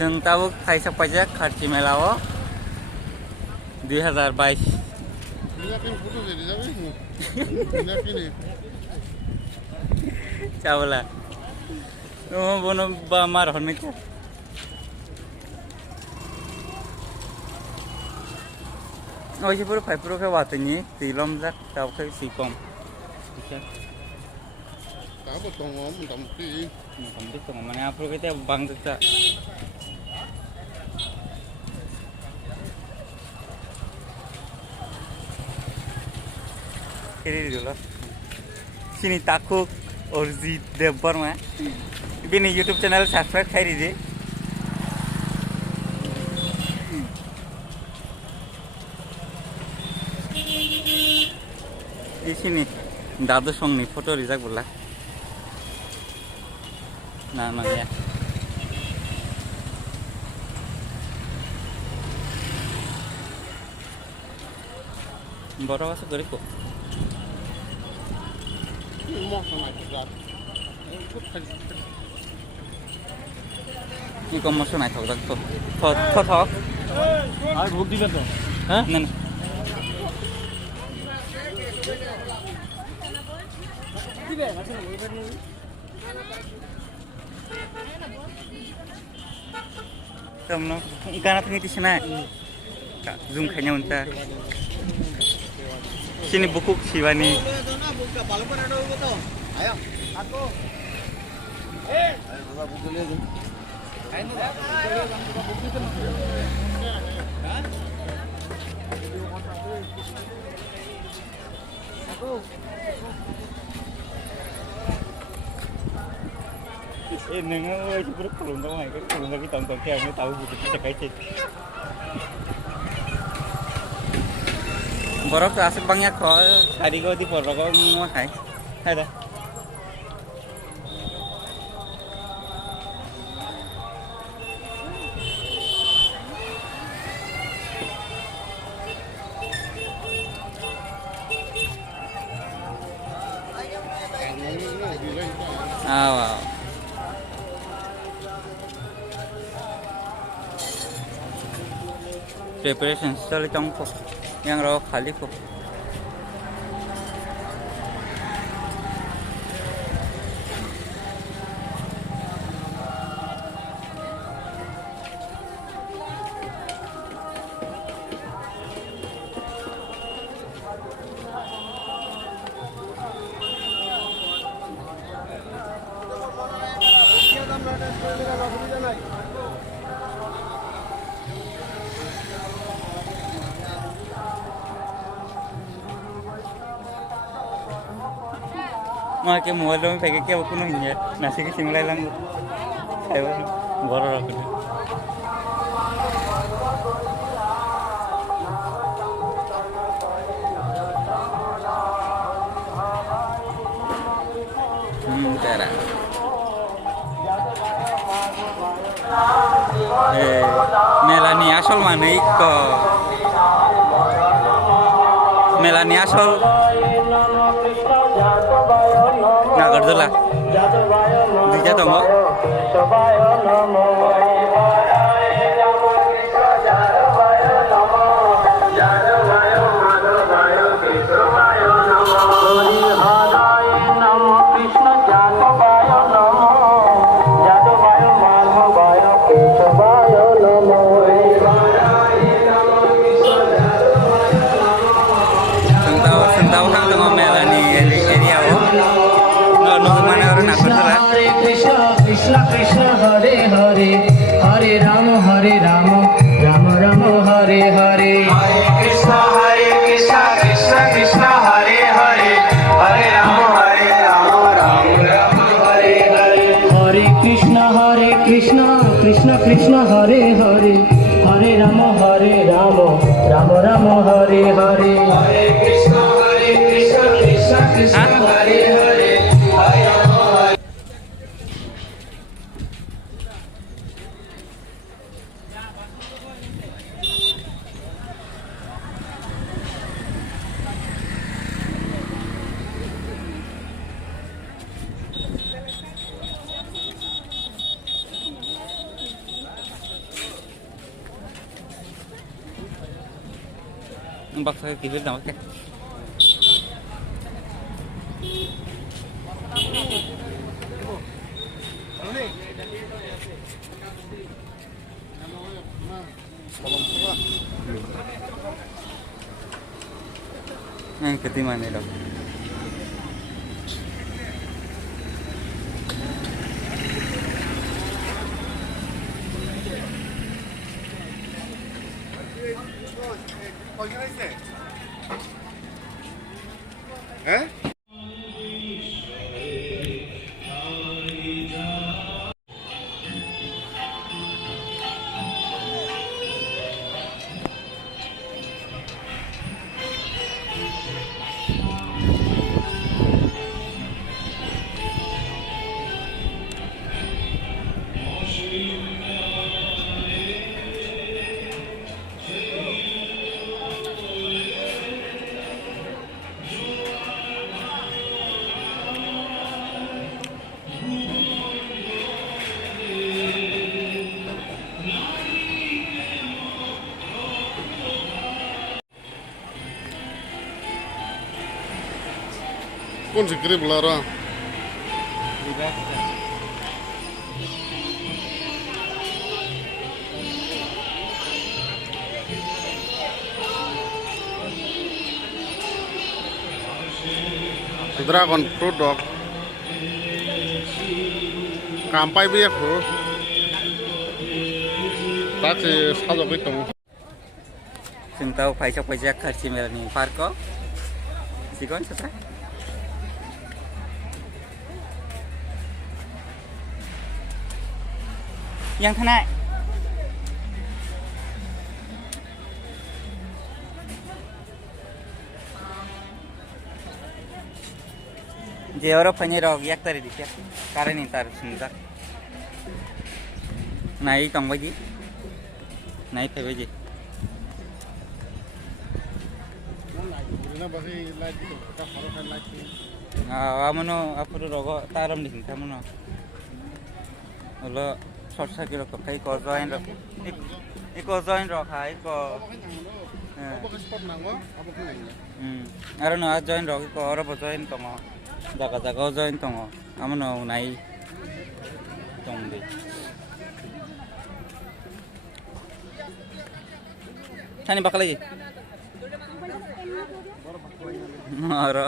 जों tahu kaisa pajak Kharchi Melao 2022 Cawala bono ba mar honne ko oi si puro 5 pro ke watani tilom jak taw ke si kom Kamu tongom tampi. Tampi tong mana apro ke te bang ta kiri dulu sini takuk Orzi Deborma ini YouTube channel subscribe kiri deh di sini dadu song nih foto rijak bola nah ya boro masuk geriku ini kamu masuk naik tak tuh thot আর ভোগ দিবে তো hah nen kamu ikan apa nih di sana zoom kayaknya unta sini buku Siwani আয়া কাকু বাবা বুক দিলে দিন nengah oi cepet kurung kamu hai kurung lagi tonton kayak ini tahu gitu bisa kayak cek borok asik bangnya kok hari kau di borok kau mau hai ada wow preparation sekali tongko yang raw kali kok Makai mobile में पैके क्या बकुन है नसी के Singla lung है वो बड़ा रखते cara Melanie asal mana iko Melanie asal nggak kerja lah dijat dong kok sentaw kang tengok Melanie area mana orang nak kerja lah Krishna Krishna Hare Hare Hare Rama Rama Rama Hare Hare Hare Krishna Krishna Krishna Hare Hare Hare Rama Rama Rama Hare Hare Hare Krishna Krishna Krishna Hare Hare Hare Rama Rama Rama Hare Hare Hare Krishna Krishna Hare Hare baksa kibir dapat ke. Yang ketiman itu. Eh? कौन सी क्रिप ला रहा dragon fruit dog kampai bi aku tak si sajok itu Sing tahu pajak kerja melani parko. Sikon setra. Yang kena. Je orang penyerok yak tadi dia. Karena ini taruh sundak. Naik tong baji. Naik te baji. Amono apuru rogo taram dihin kamono. Olo short circuit ko kai ko join ro. Iko join ro khai ko. Arono a join ro ko oro bo join to mo. Jaga join to mo. Amono nai tong di. Tani bakal lagi. Maro.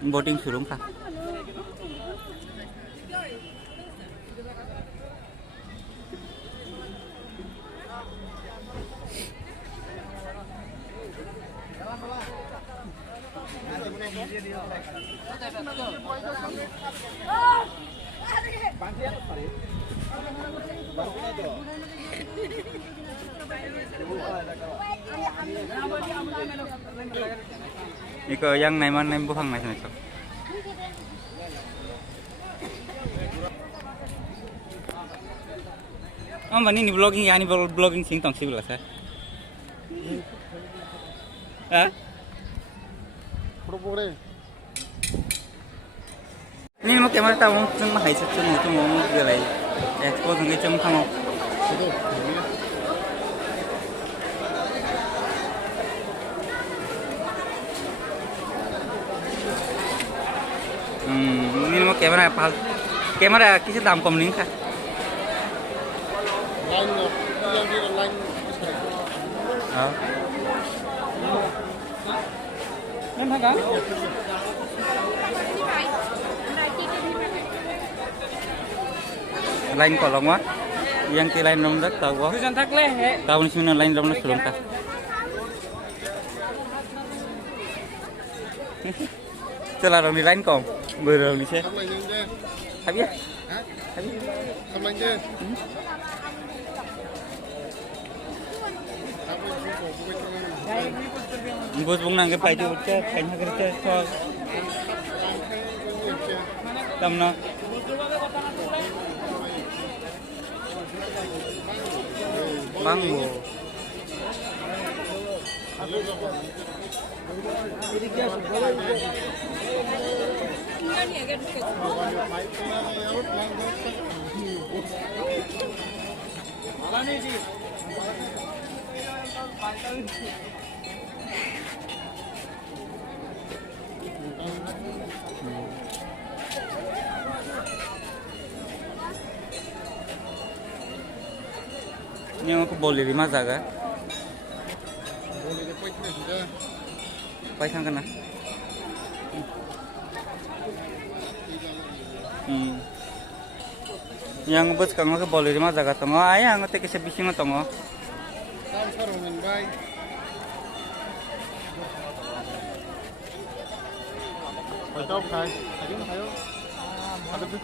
Boating suruh kah? Iko yang naiman naim bukan nai sana. Oh, mana ni vlogging ya ni vlogging sing tong sibuk lah saya. Ah? Propore Ni mau kamera tahu cuma hai cuma mau gelai. Expose ngai cuma kamu. itu Ini mau kamera kisah dalam komling kah? line yang di line Oh. Memang kan? Lain kolong wah, yang ke lain nomor tahu wah. Tujuan tak leh. Tahu ni sebenarnya lain nomor sebelum kah? Celah orang di lain kom, berang ni saya. Thăm lại nhanh chưa? Habis ya? Hả? Habis. Thăm lại chưa? Thăm lại chú cổ của bên trong Bos bung nang ke pai tu ke kanya kerja so tam na. Bango. Hãy subscribe cho kênh Ghiền Mì Gõ để không bỏ lỡ những video hấp dẫn. Ini aku boleh di mana jaga? Boleh dapat ni sudah. Paisan kena. Yang bus kang aku boleh di mana jaga tengok. Ayah aku teki sebising tengok. Tam sarungan bay. Betul kai. Ayo. Ada tu.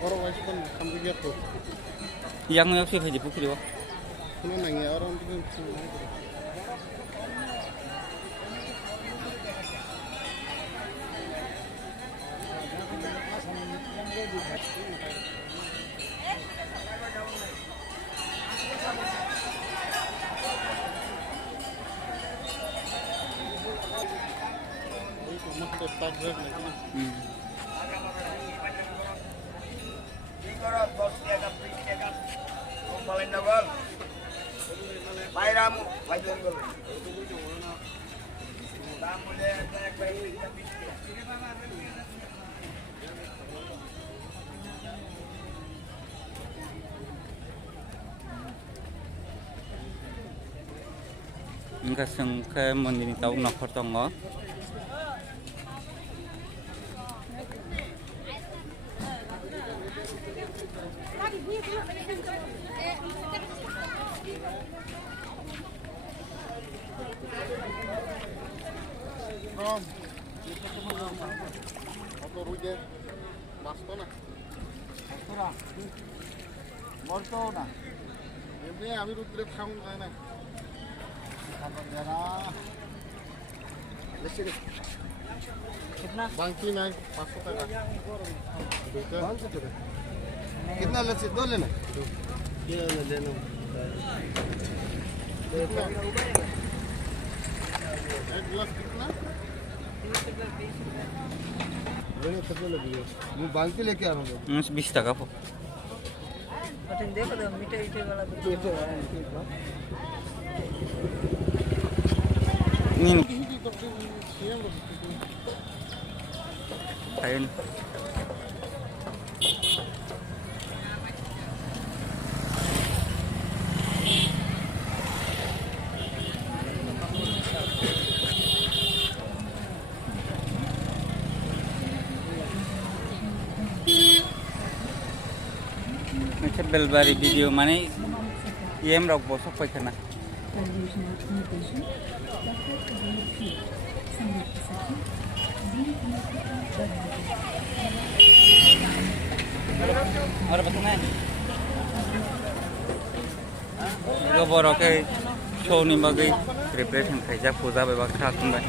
Orang wajib kan sambil dia tu. Yang aku sih haji pukul dia. Kena nanya orang tu. Masih tak lagi. Enggak sengke mendini tahu nak pertama. Rom, itu semua atau rujuk, masto na. Morto na. Ini kami rujuk kaum sana. Kapan jana? Lesini. Kitna? Bangki na, 500 taka. कितना लस्सी दो लेना लेना एक गिलास कितना लेने कितना लगेगा मैं बांध के लेके आ रहा हूँ 20 taka po. देखो तो मीठे मीठे वाला Ini. Ayun. Macam belbari video mana yang rok bosok pakai na. Ada betul ni. Gak borok ke show ni bagi preparation kerja puja bebas satu ni.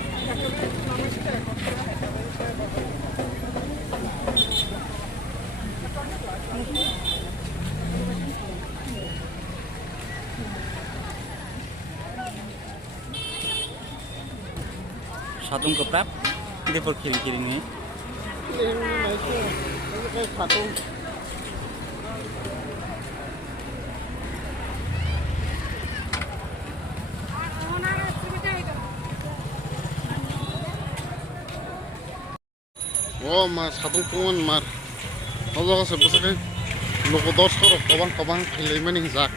Satu keprap di kiri ni. satu oh mas satu kuman mar kalau sebesar logo dos koro kabang pilih mana hingga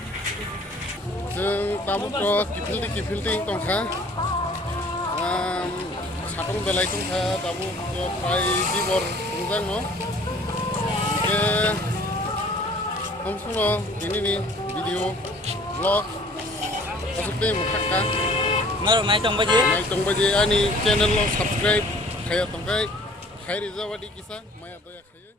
jeng tamu pro kipil ting tongka satu belai tongka tamu pai dibor tongkang no ke kamu ini nih video vlog maksudnya muka Nor naik tong baje ani channel lo subscribe kayak tongkai khairi zawadi kisah maya doya khaye